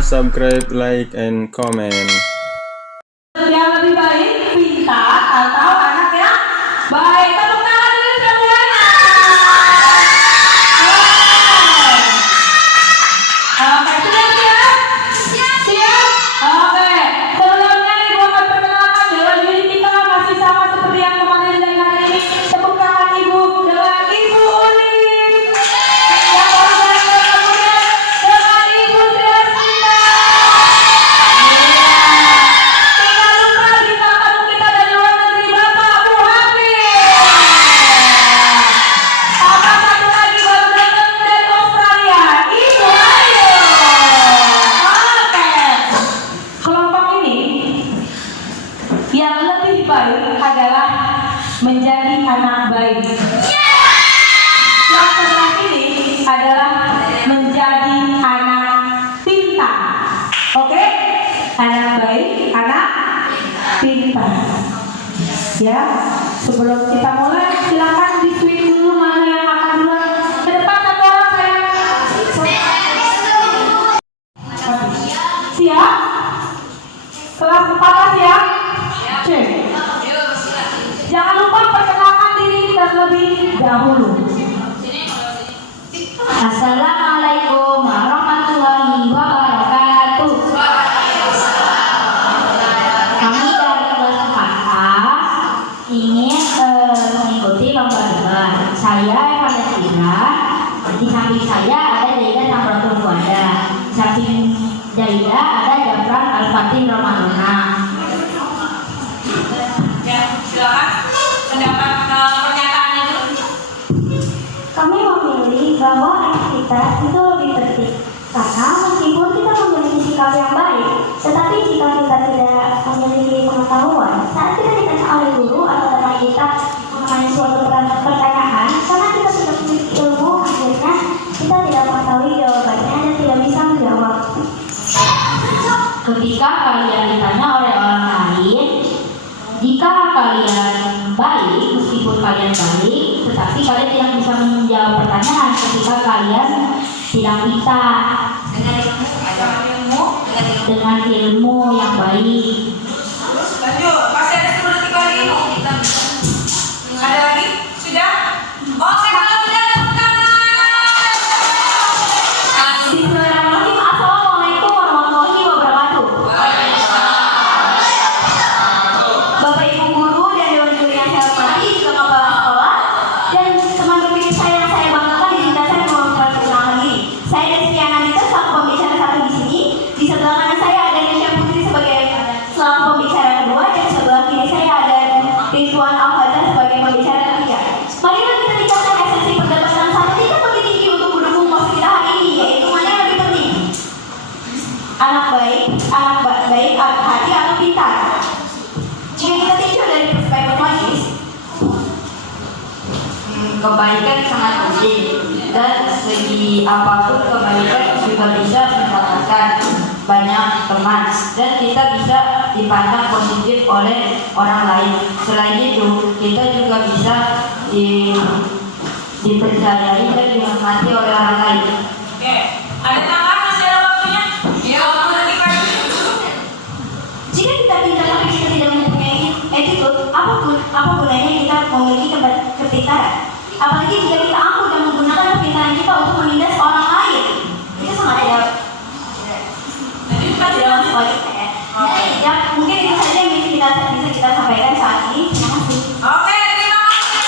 lupa subscribe, like, and comment. Yang lebih baik pintar atau anak yang baik? Tepuk tangan dulu semuanya. Oke, sudah siap? Siap? Oke, sebelumnya Ibu akan perkenalkan dewan juri kita masih sama seperti yang kemarin dan hari ini. Tepuk tangan Ibu dengan Ibu Uli. Yang baru datang kemudian dengan Ibu Triasmita. Tidak lupa bintang tamu kita dari luar negeri Bapak Muhammad. Apa satu lagi baru datang dari Australia, Ibu Ayu. Oke, kelompok ini yang lebih baik adalah menjadi anak baik. Yang sebelah ini adalah menjadi anak pintar. Oke, anak baik, anak pintar. Ya, sebelum kita mulai silakan di swing dulu mana yang akan duluan. Ke depan satu orang saya. Siap? Kelas 4 siap? Cek. Jangan lupa perkenalkan diri terlebih dahulu. Assalamualaikum warahmatullahi wabarakatuh. Kami dari kelas 4A ingin mengikuti lomba debat. Saya Valestina. Di samping saya ada Jaida Samratul Fuada. Di samping Jaida ada Jafran Al-Fatih Ramadana. Ya, silakan pendapat pernyataannya dulu. Kami memilih bahwa aktivitas itu lebih penting karena meskipun kita memiliki sikap yang baik, tetapi jika kita tidak memiliki pengetahuan saat kita ditanya oleh guru atau teman kita mengenai suatu pertanyaan, karena kita sudah memiliki ilmu, akhirnya kita tidak mengetahui jawabannya dan tidak bisa menjawab. Ketika kalian ditanya oleh orang lain, jika kalian baik, meskipun kalian baik, tetapi kalian tidak bisa menjawab pertanyaan ketika kalian tidak bisa dengan ilmu yang baik. Lanjut, masih ada 10 detik lagi. Ada lagi? Sudah? Oke, kalau sudah tepuk tangan. Bismillahirrahmanirrahim. Assalamualaikum warahmatullahi wabarakatuh. Bapak Ibu guru dan dewan juri yang saya hormati, juga kepala sekolah dan teman pembimbing saya yang saya banggakan, izinkan saya mengumumkan perkenalkan diri. Saya Deskiana Nita selaku pembicara satu di sini. Di sebelah kanan saya ada Nesya Putri sebagai selaku pembicara kedua dan sebelah kiri saya ada Ridwan Al-Fazal sebagai pembicara ketiga. Marilah kita tingkatkan esensi perdebatan sampai tingkat lebih tinggi untuk mendukung mosi kita hari ini, yaitu mana yang lebih penting? Anak baik, anak hati atau pintar? Jika kita tinjau dari perspektif logis, kebaikan sangat penting dan segi apapun kebaikan juga bisa mendapatkan banyak teman dan kita bisa dipandang positif oleh orang lain. Selain itu, kita juga bisa dipercayai dan dihormati oleh orang lain. Oke, ada tambahan? Masih ada waktunya? Ya, 20 detik lagi. Jika kita pintar tapi kita tidak mempunyai attitude, apa gunanya kita memiliki kepintaran? Apalagi jika kita angkuh dan menggunakan kepintaran kita untuk menindas orang lain, itu sangat tidak masuk logika ya. Oke. Ya, mungkin itu saja yang bisa kita sampaikan saat ini. Terima kasih. Oke, terima kasih.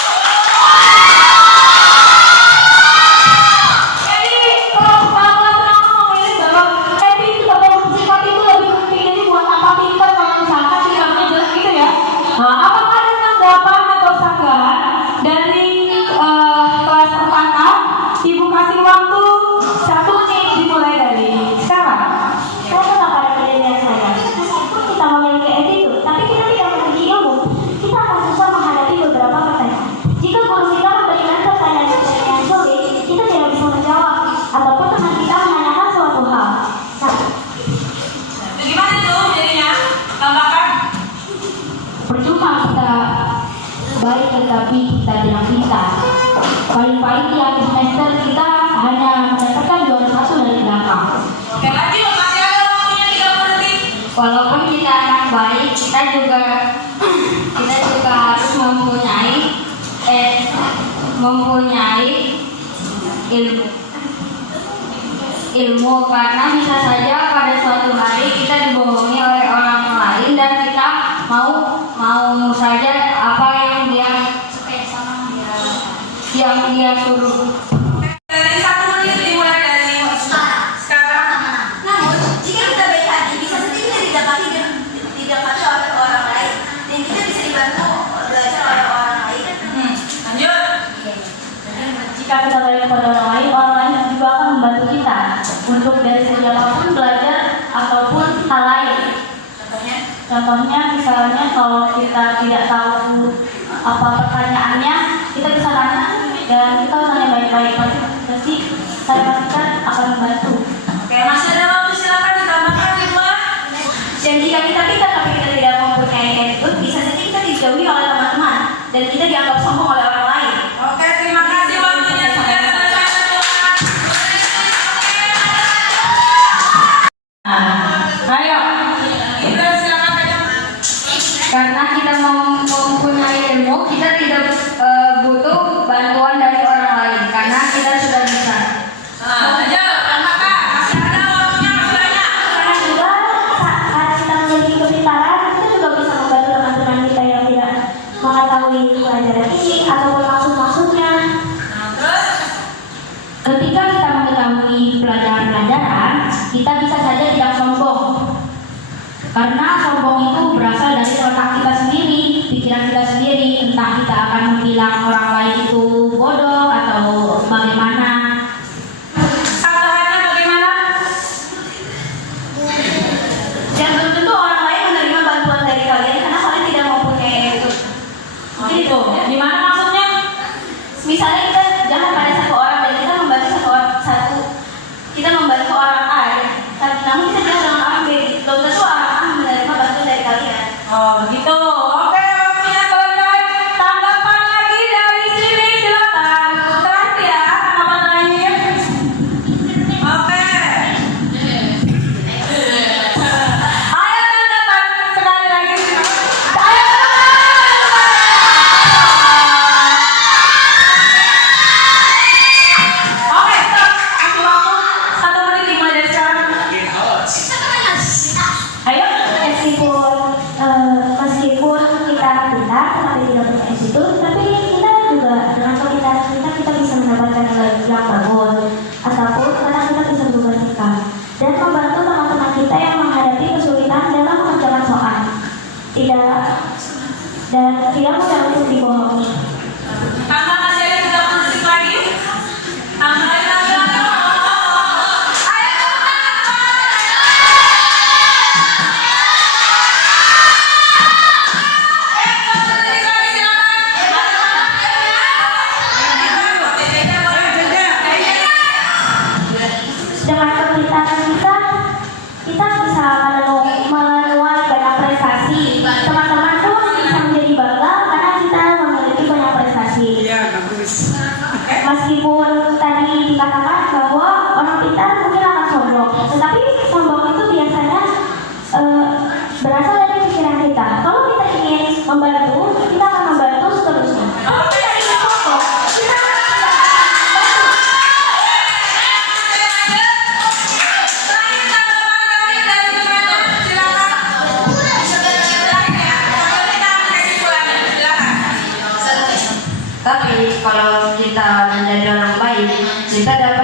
Jadi, kalau kelas menang memilih bahwa attitude atau sikap itu lebih penting. Jadi buat apa pintar kalau misalkan sikapnya jelek gitu ya. Nah, apakah ada tanggapan atau sanggahan dari kelas 4A? Ibu kasih waktu 1 menit dimulai dari sekarang. Saya tetap pada pendirian saya. Meskipun kita memiliki attitude, tapi kita tidak memiliki ilmu, kita akan susah menghadapi beberapa pertanyaan. Jika guru kita memberikan pertanyaan yang sulit, kita tidak bisa menjawab, ataupun teman kita menanyakan suatu hal. Nah, Gimana tuh jadinya? Tambahkan. percuma kita baik tetapi kita tidak pintar. Paling-paling di akhir semester kita hanya mendapatkan juara 1 dari belakang. Oke, lanjut. Masih ada Walaupun kita anak baik, kita juga harus mempunyai ilmu karena bisa saja pada suatu hari kita dibohongi oleh orang lain dan kita mau saja apa yang dia suruh. Dari 1 menit dimulai dari sekarang. Namun jika kita baik hati bisa saja kita didapati oleh orang lain dan kita bisa dibantu belajar oleh orang lain. Lanjut. Jika kita baik kepada orang lain juga akan membantu kita untuk dari segi apapun belajar ataupun hal lain. Contohnya misalnya kalau kita tidak tahu apa pertanyaannya, kita bisa tanya dan kita tanya baik-baik, pasti saya pastikan akan membantu. Oke, masih ada waktu, silakan ditambahkan semua. Dan jika kita pintar tapi kita tidak mempunyai attitude, bisa saja kita dijauhi oleh teman-teman dan kita dianggap sombong oleh orang lain. Oke, terima kasih waktunya sudah selesai semua. Ayo, Kita silakan aja. Karena kita mempunyai ilmu, kita tidak butuh bantuan dari orang lain karena kita sudah bisa. Lanjut, tambahkan. Masih ada waktunya, masih banyak. karena juga saat kita memiliki kepintaran, kita juga bisa membantu teman-teman kita yang tidak mengetahui pelajaran ini ataupun maksud-maksudnya. Terus, Ketika kita mengetahui pelajaran-pelajaran, kita bisa saja tidak sombong. Karena sombong itu berasal dari otak kita sendiri, pikiran kita sendiri, entah kita akan bilang orang lain itu bodoh atau bagaimana. satu halnya bagaimana? Dan belum tentu orang lain menerima bantuan dari kalian karena kalian tidak mempunyai attitude. Mungkin itu. Gimana maksudnya? Misalnya kita jahat pada satu orang dan kita membantu kita membantu orang A, namun kita jahat dengan orang B. Belum tentu orang A menerima bantuan dari kalian. Oh, begitu. Oke, waktunya selesai. Tanggapan lagi dari sini, silakan. Terakhir ya, tanggapan terakhir. Oke. Ayo tanggapan sekali lagi. Ayo Oke, stop. Kasih waktu 1 menit dimulai dari sekarang. Ayo. Meskipun kita pintar tapi tidak punya attitude, tapi kita juga dengan kepintaran kita bisa mendapatkan nilai yang bagus ataupun karena kita bisa berubah sikap dan membantu teman-teman kita yang menghadapi kesulitan dalam mengerjakan soal tidak mudah untuk dibohongi. Tambah masih ada 30 detik lagi. Tambahin lagi. Ayo. Dengan kepintaran kita bisa menuai banyak prestasi. Teman-teman pun bisa menjadi bangga karena kita memiliki banyak prestasi. Meskipun tadi dikatakan bahwa orang pintar mungkin akan sombong, tetapi sombong itu biasanya berasal dari pikiran kita. Kalau kita ingin membantu, kita akan membantu seterusnya. Kalau kita ingin sombong, kita akan tidak membantu. Tapi kalau kita menjadi orang baik, kita dapat